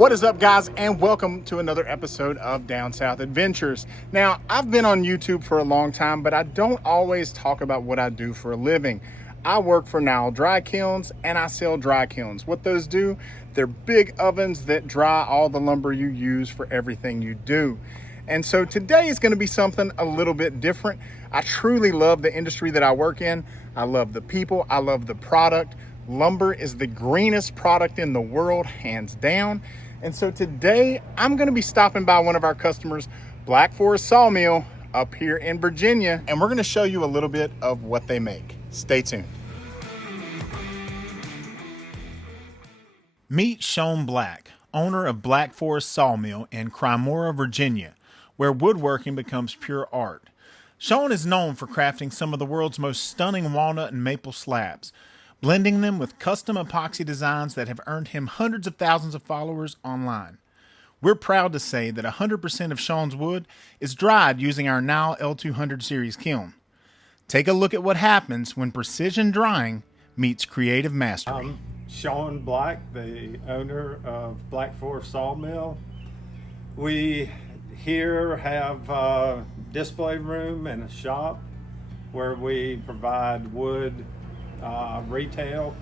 What is up, guys, and welcome to another episode of Down South Adventures. Now, I've been on YouTube for a long time, but I don't always talk about what I do for a living. I work for Nyle Dry Kilns and I sell dry kilns. What those do, they're big ovens that dry all the lumber you use for everything you do. And so today is going to be something a little bit different. I truly love the industry that I work in. I love the people, I love the product. Lumber is the greenest product in the world, hands down. And so today I'm going to be stopping by one of our customers, Black Forest Sawmill up here in Virginia, and we're going to show you a little bit of what they make. Stay tuned. Meet Sean Black, owner of Black Forest Sawmill in Crimora, Virginia, where woodworking becomes pure art. Sean is known for crafting some of the world's most stunning walnut and maple slabs, blending them with custom epoxy designs that have earned him hundreds of thousands of followers online. We're proud to say that 100% of Sean's wood is dried using our Nyle L200 series kiln. Take a look at what happens when precision drying meets creative mastery. I'm Sean Black, the owner of Black Forest Sawmill. We here have a display room and a shop where we provide wood retail,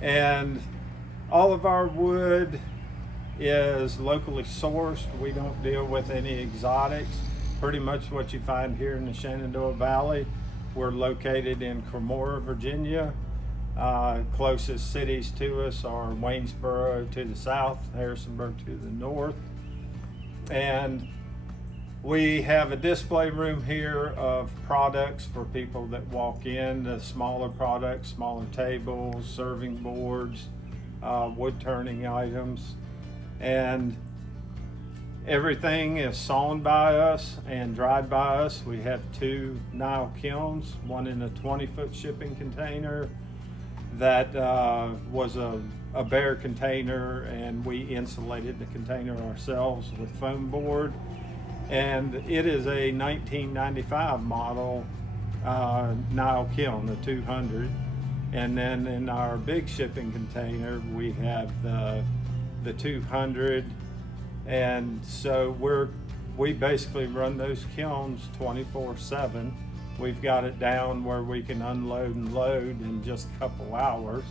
and all of our wood is locally sourced. We don't deal with any exotics. Pretty much what you find here in the Shenandoah Valley. We're located in Crimora, Virginia. Closest cities to us are Waynesboro to the south, Harrisonburg to the north, and we have a display room here of products for people that walk in, the smaller products, smaller tables, serving boards, wood turning items, and everything is sawn by us and dried by us. We have two Nyle kilns, one in a 20-foot shipping container that was a bare container, and we insulated the container ourselves with foam board. And it is a 1995 model Nyle kiln, the 200. And then in our big shipping container, we have the 200. And so we basically run those kilns 24/7. We've got it down where we can unload and load in just a couple hours.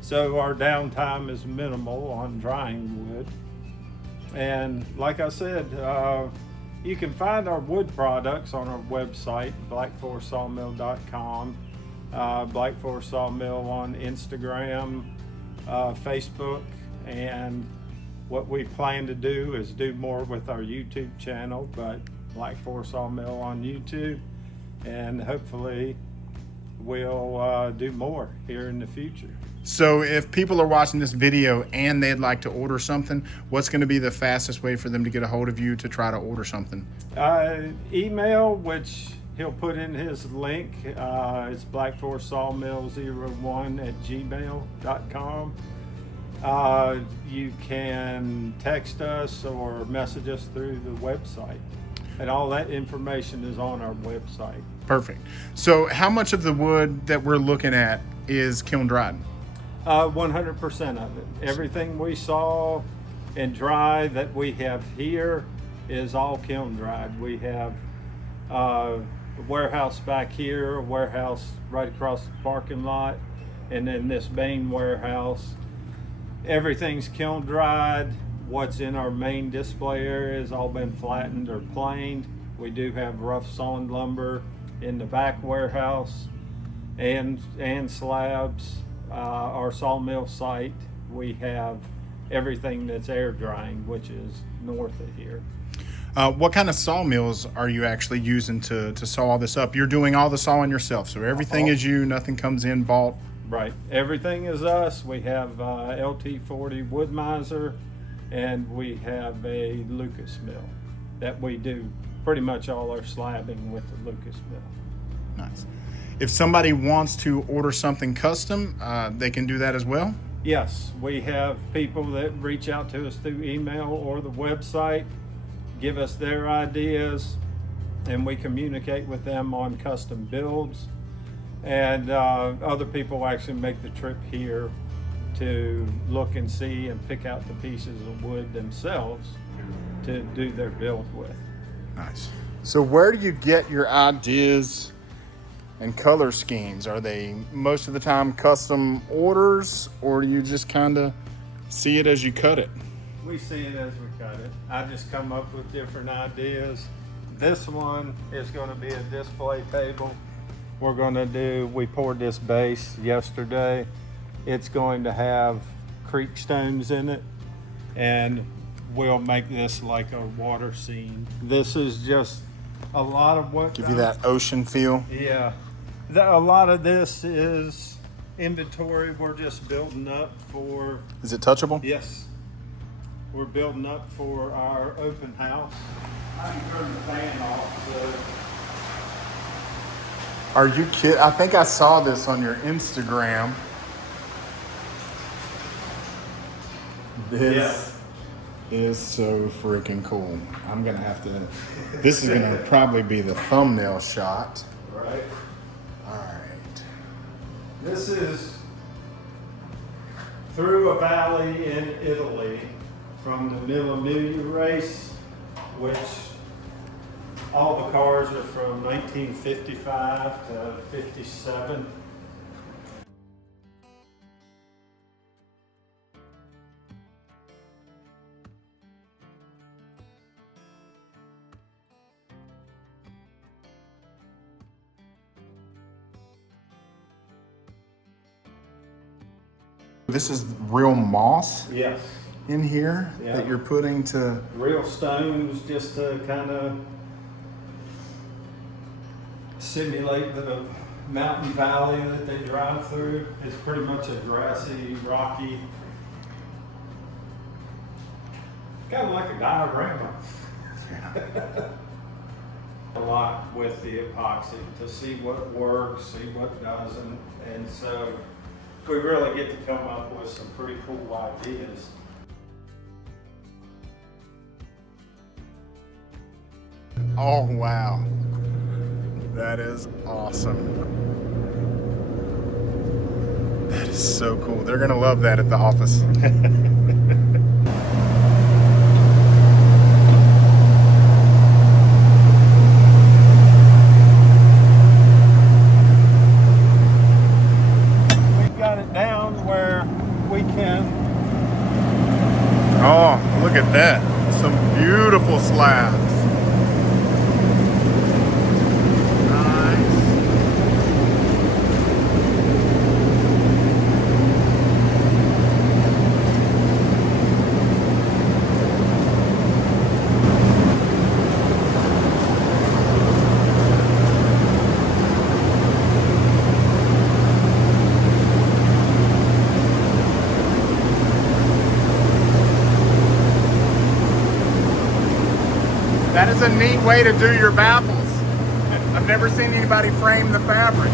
So our downtime is minimal on drying wood. And like I said, you can find our wood products on our website, blackforestsawmill.com, Black Forest Sawmill on Instagram, Facebook, and what we plan to do is do more with our YouTube channel, but Black Forest Sawmill on YouTube, and hopefully we'll do more here in the future. So if people are watching this video and they'd like to order something, what's going to be the fastest way for them to get a hold of you to try to order something? Email, which he'll put in his link. It's blackforestsawmill01@gmail.com. You can text us or message us through the website. And all that information is on our website. Perfect. So how much of the wood that we're looking at is kiln dried? 100% of it. Everything we saw and dry that we have here is all kiln dried. We have a warehouse back here, a warehouse right across the parking lot, and then this main warehouse. Everything's kiln dried. What's in our main display area has all been flattened or planed. We do have rough sawn lumber in the back warehouse and slabs. Our sawmill site, we have everything that's air drying, which is north of here. What kind of sawmills are you actually using to saw all this up? You're doing all the sawing yourself, so everything is you, nothing comes in bought? Right, everything is us. We have LT40 wood miser, and we have a Lucas mill that we do pretty much all our slabbing with the Lucas mill. Nice. If somebody wants to order something custom, they can do that as well? Yes, we have people that reach out to us through email or the website, give us their ideas, and we communicate with them on custom builds. And other people actually make the trip here to look and see and pick out the pieces of wood themselves to do their build with. Nice. So where do you get your ideas and color schemes? Are they most of the time custom orders, or do you just kind of see it as you cut it? We see it as we cut it. I just come up with different ideas. This one is going to be a display table. We poured this base yesterday. It's going to have creek stones in it, and we'll make this like a water scene. This is just a lot of what Give you that ocean feel. Yeah, a lot of this is inventory. We're just building up for. Is it touchable? Yes, we're building up for our open house. I can turn the fan off. So. Are you kidding? I think I saw this on your Instagram. This is so freaking cool. I'm gonna have to. This is gonna probably be the thumbnail shot. Right. All right. This is through a valley in Italy from the Mille Miglia race, which all the cars are from 1955 to 57. This is real moss Yes. in here Yeah. that you're putting to. Real stones just to kind of simulate the mountain valley that they drive through. It's pretty much a grassy, rocky, kind of like a diorama. A lot with the epoxy to see what works, see what doesn't, and so we really get to come up with some pretty cool ideas. Oh wow, that is awesome. That is so cool. They're gonna love that at the office. Oh, look at that. Some beautiful slabs. Nice. That is a neat way to do your baffles. I've never seen anybody frame the fabric.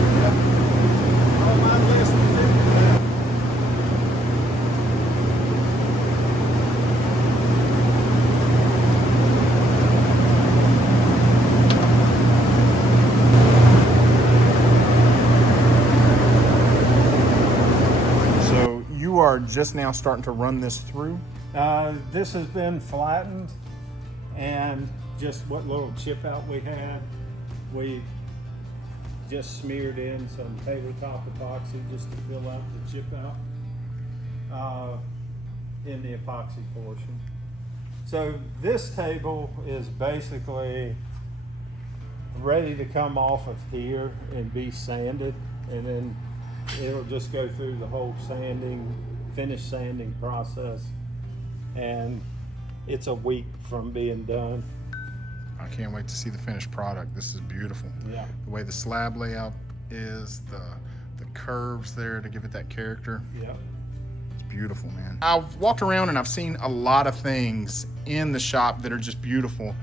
So you are just now starting to run this through? This has been flattened, and just what little chip out we had, we just smeared in some tabletop epoxy just to fill out the chip out in the epoxy portion. So this table is basically ready to come off of here and be sanded, and then it'll just go through the whole finished sanding process, and it's a week from being done. I can't wait to see the finished product. This is beautiful. Yeah. The way the slab layout is, the curves there to give it that character. Yeah. It's beautiful, man. I've walked around and I've seen a lot of things in the shop that are just beautiful.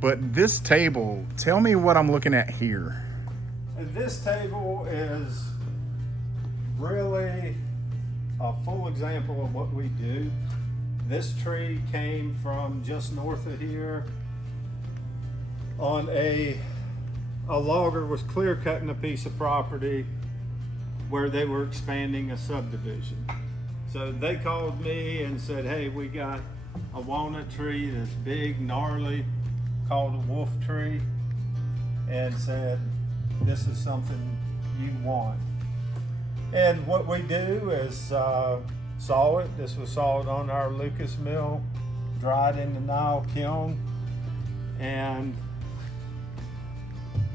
But this table, tell me what I'm looking at here. And this table is really a full example of what we do. This tree came from just north of here on a logger was clear cutting a piece of property where they were expanding a subdivision. So they called me and said, hey, we got a walnut tree that's big, gnarly, called a wolf tree, and said, this is something you want. And what we do is saw it. This was sawed on our Lucas mill, dried in the Nyle kiln, and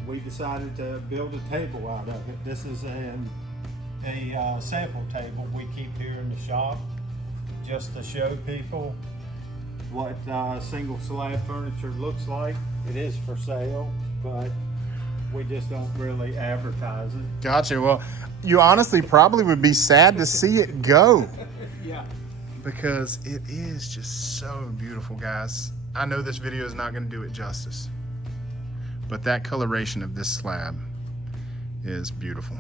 we decided to build a table out of it. This is a sample table we keep here in the shop just to show people what single slab furniture looks like. It is for sale, but we just don't really advertise it. Gotcha. Well, you honestly probably would be sad to see it go. Yeah. Because it is just so beautiful, guys. I know this video is not going to do it justice, but that coloration of this slab is beautiful.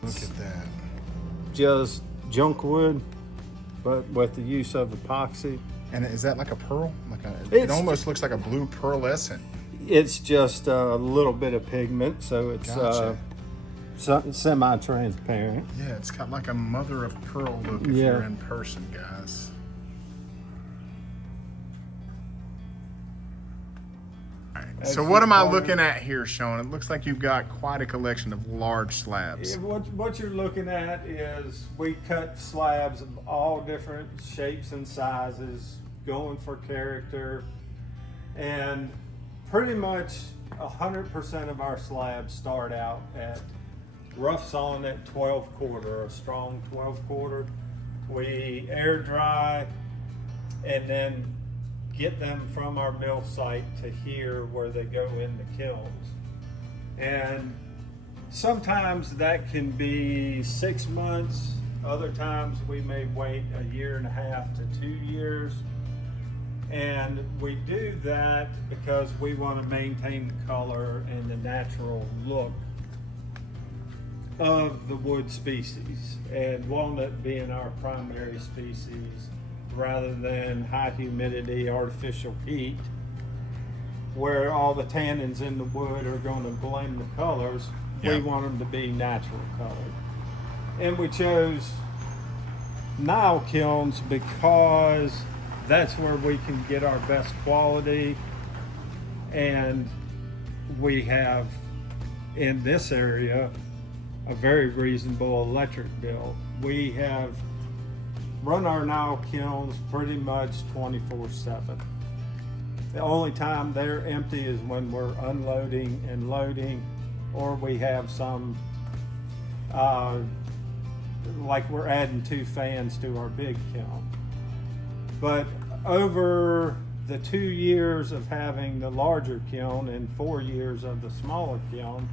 Look at that. Just junk wood, but with the use of epoxy. And is that like a pearl? It almost looks like a blue pearlescent. It's just a little bit of pigment, so it's Gotcha. Semi-transparent. Yeah, it's got like a mother of pearl look if you're in person, guys. All right. So what am I looking at here, Sean? It looks like you've got quite a collection of large slabs. What you're looking at is we cut slabs of all different shapes and sizes, going for character, and pretty much 100% of our slabs start out at rough sawing at 12/4, a strong 12/4. We air dry and then get them from our mill site to here where they go in the kilns. And sometimes that can be 6 months. Other times we may wait 1.5 to 2 years. And we do that because we want to maintain the color and the natural look of the wood species, and walnut being our primary species, rather than high humidity, artificial heat, where all the tannins in the wood are going to blend the colors. Yeah. We want them to be natural colored. And we chose Nyle kilns because that's where we can get our best quality, and we have in this area a very reasonable electric bill. We have run our Nyle kilns pretty much 24/7. The only time they're empty is when we're unloading and loading, or we have some like we're adding 2 fans to our big kiln. But over the 2 years of having the larger kiln and 4 years of the smaller kiln,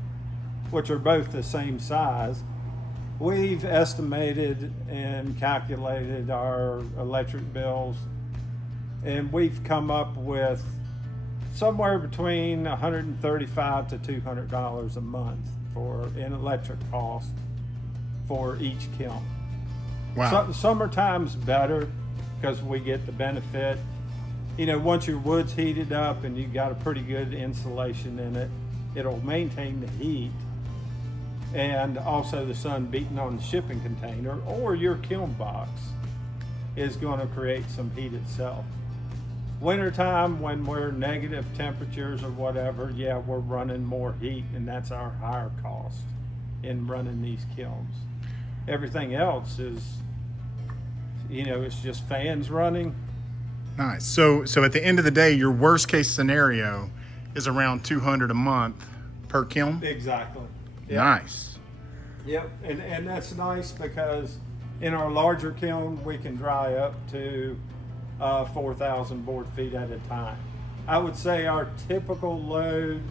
which are both the same size, we've estimated and calculated our electric bills, and we've come up with somewhere between $135 to $200 a month for an electric cost for each kiln. Wow. Summertime's better because we get the benefit. You know, once your wood's heated up and you got a pretty good insulation in it, it'll maintain the heat, and also the sun beating on the shipping container or your kiln box is going to create some heat itself. Wintertime, when we're negative temperatures or whatever, yeah, we're running more heat, and that's our higher cost in running these kilns. Everything else is, you know, it's just fans running. Nice. So at the end of the day, your worst case scenario is around $200 a month per kiln? Exactly. Yep. Nice. Yep, and that's nice because in our larger kiln, we can dry up to 4,000 board feet at a time. I would say our typical load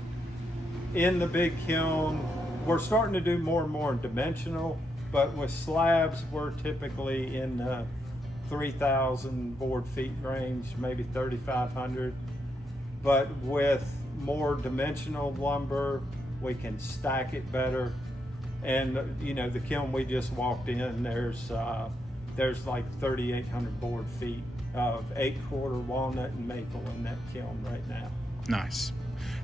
in the big kiln, we're starting to do more and more dimensional, but with slabs, we're typically in the 3,000 board feet range, maybe 3,500. But with more dimensional lumber, we can stack it better And you know, the kiln we just walked in, there's like 3,800 board feet of 8-quarter walnut and maple in that kiln right now. Nice.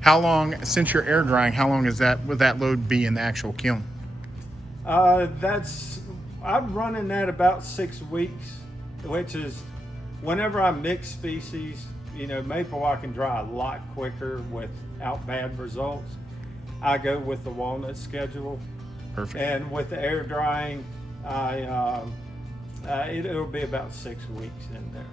How long, since you're air drying, how long would that load be in the actual kiln? I'm running that about 6 weeks, which is whenever I mix species. You know, maple I can dry a lot quicker without bad results. I go with the walnut schedule. Perfect. And with the air drying, it'll be about 6 weeks in there.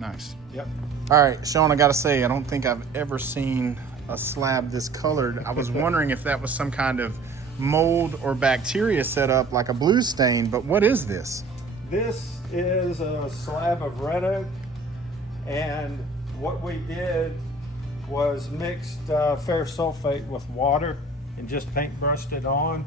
Nice. Yep. All right, Sean, I gotta say, I don't think I've ever seen a slab this colored. I was wondering if that was some kind of mold or bacteria set up like a blue stain, but what is this? This is a slab of red oak, and what we did was mixed ferrous sulfate with water and just paintbrushed it on.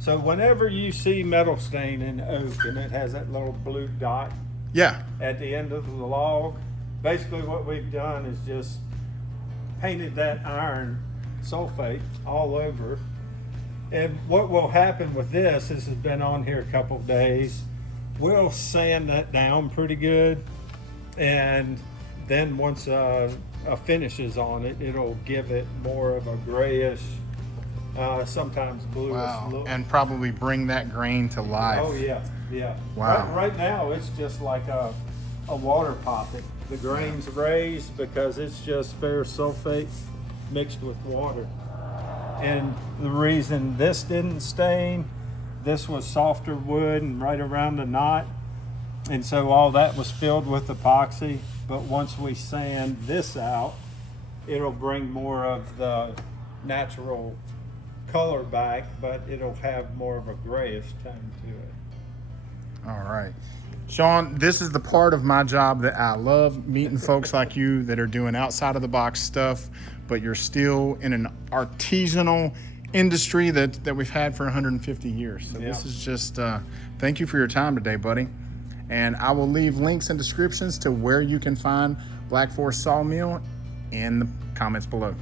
So whenever you see metal stain in oak and it has that little blue dot Yeah. at the end of the log, basically what we've done is just painted that iron sulfate all over. And what will happen with this has been on here a couple of days. We'll sand that down pretty good, and then once a finish is on it, it'll give it more of a grayish, sometimes bluish look. And probably bring that grain to life. Oh yeah, yeah. Wow. Right now it's just like a water poppet. The grain's raised because it's just ferrous sulfate mixed with water. And the reason this didn't stain, this was softer wood and right around the knot. And so all that was filled with epoxy. But once we sand this out, it'll bring more of the natural color back, but it'll have more of a grayish tone to it. All right. Sean, this is the part of my job that I love, meeting folks like you that are doing outside of the box stuff, but you're still in an artisanal industry that we've had for 150 years. So This is just, thank you for your time today, buddy. And I will leave links and descriptions to where you can find Black Forest Sawmill in the comments below.